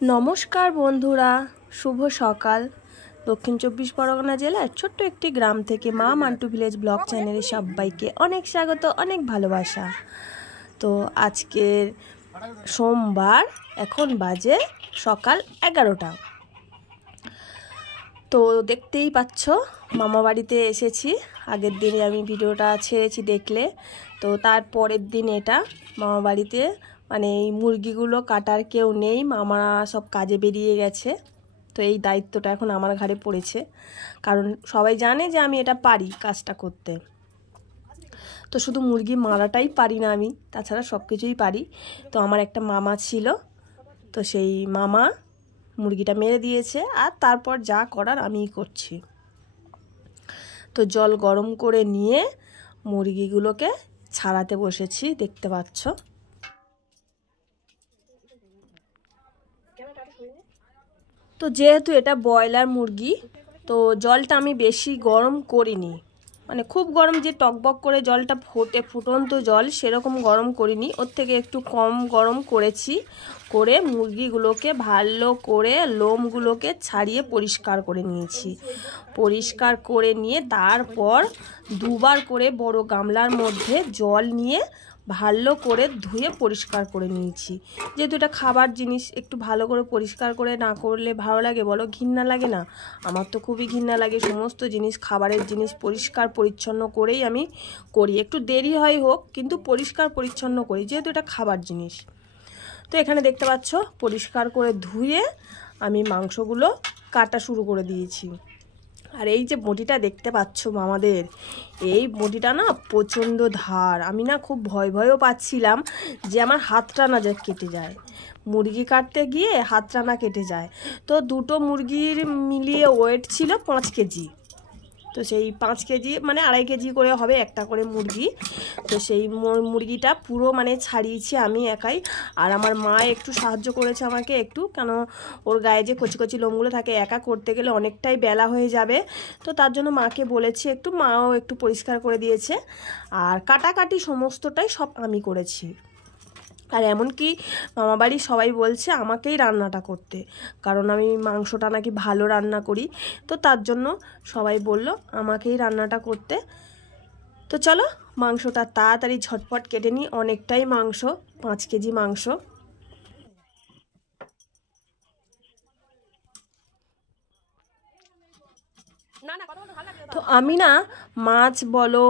नमस्कार बंधुरा शुभ सकाल। दक्षिण चब्बिश परगना जिलार छोट्ट एकटी ग्राम थेके मा मान्टू भिलेज ब्लग चैनेले सबाइके अनेक स्वागत अनेक भालोबासा। तो आजकेर सोमवार एखन बाजे सकाल 11टा। तो देखतेई पाচ্ছো मामा बाड़ीते एसेছি। आगेर दिने आमी भिडियोटा छेड़ेছি देखले। तो तार परेर दिन एटा मामा बाड़ीते মানে এই মুরগিগুলো কাটার কেউ নেই, মামা সব কাজে বেরিয়ে গেছে। তো এই দায়িত্বটা এখন আমার ঘাড়ে পড়েছে, কারণ সবাই জানে যে আমি এটা পারি কাজটা করতে। তো শুধু মুরগি মারাটাই পারি না আমি, তাছাড়া সব কিছুই পারি। তো আমার একটা মামা ছিল, তো সেই মামা মুরগিটা মেরে দিয়েছে, আর তারপর যা করার আমিই করছি। তো জল গরম করে নিয়ে মুরগিগুলোকে ছাড়াতে বসেছি, দেখতে পাচ্ছ। তো যেহেতু এটা ব্রয়লার মুরগি, তো জলটা আমি বেশি গরম করিনি, মানে খুব গরম যে টকবক করে জলটা ফোটে ফুটন্ত জল সেরকম গরম করিনি, ওর থেকে একটু কম গরম করেছি। করে মুরগিগুলোকে ভালো করে লোমগুলোকে ছাড়িয়ে পরিষ্কার করে নিয়েছি। পরিষ্কার করে নিয়ে তারপর দুবার করে বড় গামলার মধ্যে জল নিয়ে ভালো করে ধুয়ে পরিষ্কার করে নিয়েছি। যেহেতু এটা খাবার জিনিস, একটু ভালো করে পরিষ্কার করে না করলে ভালো লাগে বলো? ঘৃণা লাগে না? আমার তো খুবই ঘৃণা লাগে। সমস্ত জিনিস, খাবারের জিনিস পরিষ্কার পরিচ্ছন্ন করেই আমি করি। একটু দেরি হয় হোক, কিন্তু পরিষ্কার পরিচ্ছন্ন করি, যেহেতু এটা খাবার জিনিস। তো এখানে দেখতে পাচ্ছ পরিষ্কার করে ধুয়ে আমি মাংসগুলো কাটা শুরু করে দিয়েছি। আর এই যে বটিটা দেখতে পাচ্ছ মামাদের, এই বটিটা না প্রচণ্ড ধার। আমি না খুব ভয়ও পাচ্ছিলাম যে আমার হাতটা না যা কেটে যায়, মুরগি কাটতে গিয়ে হাতটা না কেটে যায়। তো দুটো মুরগির মিলিয়ে ওয়েট ছিল 5 কেজি। তো সেই 5 কেজি মানে 2.5 কেজি করে হবে একটা করে মুরগি। তো সেই মুরগিটা পুরো মানে ছাড়িয়েছি আমি একাই, আর আমার মা একটু সাহায্য করেছে আমাকে একটু, কেন ওর গায়ে যে কচি কচি লোমগুলো থাকে, একা করতে গেলে অনেকটাই বেলা হয়ে যাবে। তো তার জন্য মাকে বলেছি একটু, মাও একটু পরিষ্কার করে দিয়েছে। আর কাটাকাটি সমস্তটাই সব আমি করেছি। আর এমনকি মামাবাড়ির সবাই বলছে আমাকেই রান্নাটা করতে, কারণ আমি মাংসটা নাকি ভালো রান্না করি। তো তার জন্য সবাই বলল আমাকেই রান্নাটা করতে। তো চলো মাংসটা তাড়াতাড়ি ঝটপট কেটে নিই। অনেকটাই মাংস, 5 কেজি মাংস। তো আমি না মাছ বলো,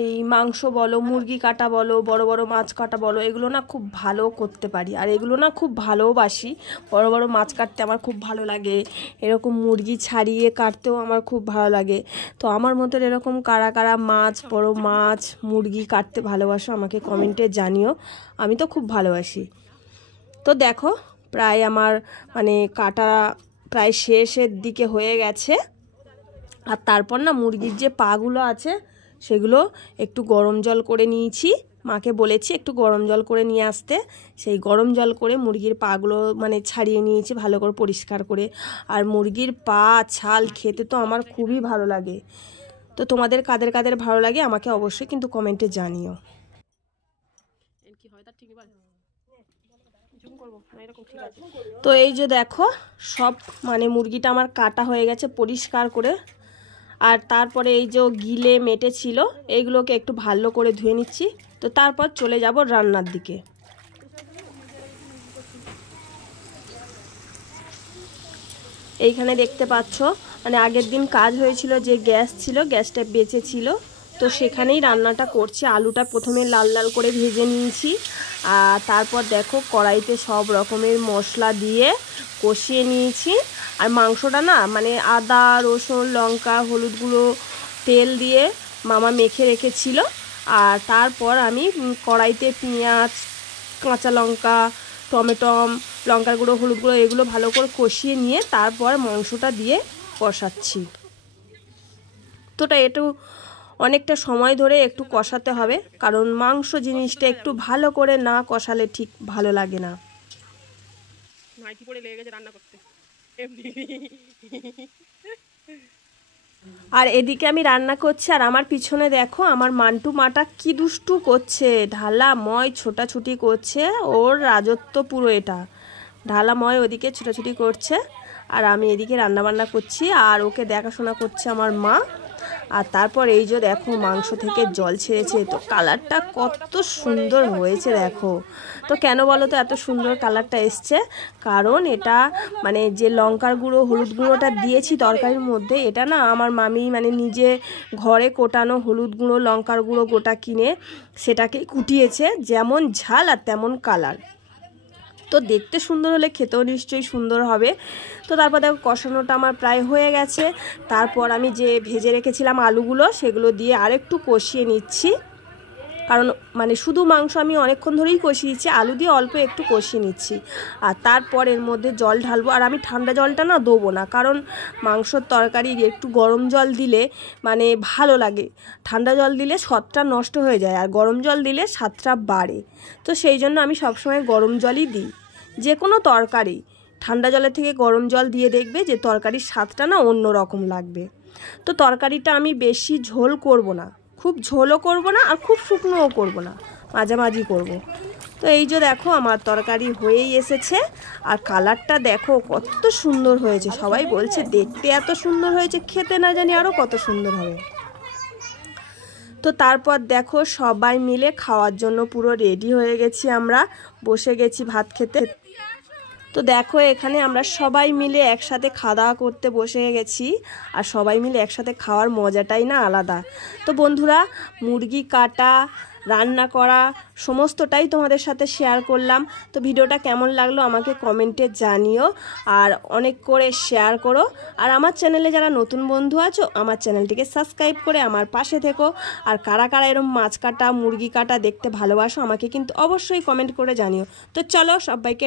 এই মাংস বলো, মুরগি কাটা বলো, বড় বড় মাছ কাটা বলো, এগুলো না খুব ভালো করতে পারি। আর এগুলো না খুব ভালোবাসি। বড় বড় মাছ কাটতে আমার খুব ভালো লাগে, এরকম মুরগি ছাড়িয়ে কাটতেও আমার খুব ভালো লাগে। তো আমার মতো এরকম কারা কারা মাছ, বড় মাছ, মুরগি কাটতে ভালোবাসো আমাকে কমেন্টে জানিও। আমি তো খুব ভালোবাসি। তো দেখো প্রায় আমার মানে কাটা প্রায় শেষের দিকে হয়ে গেছে। আর তারপর না মুরগির যে পাগুলো আছে সেগুলো একটু গরম জল করে নিয়েছি। মাকে বলেছি একটু গরম জল করে নিয়ে আসতে। সেই গরম জল করে মুরগির পাগুলো মানে ছাড়িয়ে নিয়েছি ভালো করে পরিষ্কার করে। আর মুরগির পা ছাল খেতে তো আমার খুবই ভালো লাগে। তো তোমাদের কাদের কাদের ভালো লাগে আমাকে অবশ্যই কিন্তু কমেন্টে জানিও। তো এই যে দেখো সব মানে মুরগিটা আমার কাটা হয়ে গেছে পরিষ্কার করে। আর তারপরে এই যে গিলে মেটে ছিল এইগুলোকে একটু ভালো করে ধুয়ে নিচ্ছি। তো তারপর চলে যাব রান্নার দিকে। এইখানে দেখতে পাচ্ছ মানে আগের দিন কাজ হয়েছিল, যে গ্যাস ছিল গ্যাসটা বেঁচে ছিল, তো সেখানেই রান্নাটা করছি। আলুটা প্রথমে লাল লাল করে ভেজে নিয়েছি, আর তারপর দেখো কড়াইতে সব রকমের মশলা দিয়ে কষিয়ে নিয়েছি। আর মাংসটা না মানে আদা রসুন লঙ্কা হলুদ গুঁড়ো তেল দিয়ে মামা মেখে রেখেছিল। আর তারপর আমি কড়াইতে পেঁয়াজ, কাঁচা লঙ্কা, টমেটম, লঙ্কার গুঁড়ো, হলুদ গুঁড়ো এগুলো ভালো করে কষিয়ে নিয়ে তারপর মাংসটা দিয়ে কষাচ্ছি। তোটা একটু অনেকটা সময় ধরে একটু কষাতে হবে, কারণ মাংস জিনিসটা একটু ভালো করে না কষালে ঠিক ভালো লাগে না। আর এদিকে আমি রান্না করছি, আর আমার পিছনে দেখো আমার মান্টু মাটা কি দুষ্টু করছে, ঢালা ময় ছোটাছুটি করছে, ওর রাজত্ব পুরো এটা। ঢালাময় ওদিকে ছুটাছুটি করছে আর আমি এদিকে রান্নাবান্না করছি আর ওকে দেখাশোনা করছে আমার মা। আর তারপর এই যে দেখো মাংস থেকে জল ছেড়েছে, তো কালারটা কত সুন্দর হয়েছে দেখো। তো কেন বলো তো এত সুন্দর কালারটা এসছে, কারণ এটা মানে যে লঙ্কার গুঁড়ো হলুদ গুঁড়োটা দিয়েছি তরকারির মধ্যে, এটা না আমার মামি মানে নিজে ঘরে কোটানো হলুদ গুঁড়ো লঙ্কার গুঁড়ো গোটা কিনে সেটাকে কুটিয়েছে, যেমন ঝাল আর তেমন কালার। তো দেখতে সুন্দর হলে খেতেও নিশ্চয়ই সুন্দর হবে। তো তারপর দেখো কষানোটা আমার প্রায় হয়ে গেছে। তারপর আমি যে ভেজে রেখেছিলাম আলুগুলো সেগুলো দিয়ে আরেকটু কষিয়ে নিচ্ছি, কারণ মানে শুধু মাংস আমি অনেকক্ষণ ধরেই কষিয়েছি, আলু দিয়ে অল্প একটু কষিয়ে নিচ্ছি। আর তারপর এর মধ্যে জল ঢালবো। আর আমি ঠান্ডা জলটা না দেবো না, কারণ মাংসর তরকারি একটু গরম জল দিলে মানে ভালো লাগে, ঠান্ডা জল দিলে স্বাদটা নষ্ট হয়ে যায় আর গরম জল দিলে স্বাদটা বাড়ে। তো সেই জন্য আমি সবসময় গরম জলই দিই যে কোনো তরকারি। ঠান্ডা জলের থেকে গরম জল দিয়ে দেখবে যে তরকারির স্বাদটা না অন্য রকম লাগবে। তো তরকারিটা আমি বেশি ঝোল করব না, খুব ঝোলও করব না আর খুব শুকনোও করব না, মাঝামাঝি করব। তো এই যে দেখো আমার তরকারি হয়েই এসেছে আর কালারটা দেখো কত সুন্দর হয়েছে। সবাই বলছে দেখতে এত সুন্দর হয়েছে, খেতে না জানি আরও কত সুন্দর হবে। তো তারপর দেখো সবাই মিলে খাওয়ার জন্য পুরো রেডি হয়ে গেছি, আমরা বসে গেছি ভাত খেতে। তো দেখো এখানে আমরা সবাই মিলে একসাথে খাওয়া দাওয়া করতে বসে গেছি আর সবাই মিলে একসাথে খাওয়ার মজাটাই না আলাদা। তো বন্ধুরা, মুরগি কাটা রান্না করা সমস্তটাই তোমাদের সাথে শেয়ার করলাম। তো ভিডিওটা কেমন লাগলো আমাকে কমেন্টে জানিও আর অনেক করে শেয়ার করো। আর আমার চ্যানেলে যারা নতুন বন্ধু আছো আমার চ্যানেলটিকে সাবস্ক্রাইব করে আমার পাশে থেকো। আর কারা কারা এরকম মাছ কাটা মুরগি কাটা দেখতে ভালোবাসো আমাকে কিন্তু অবশ্যই কমেন্ট করে জানিও। তো চলো সবাইকে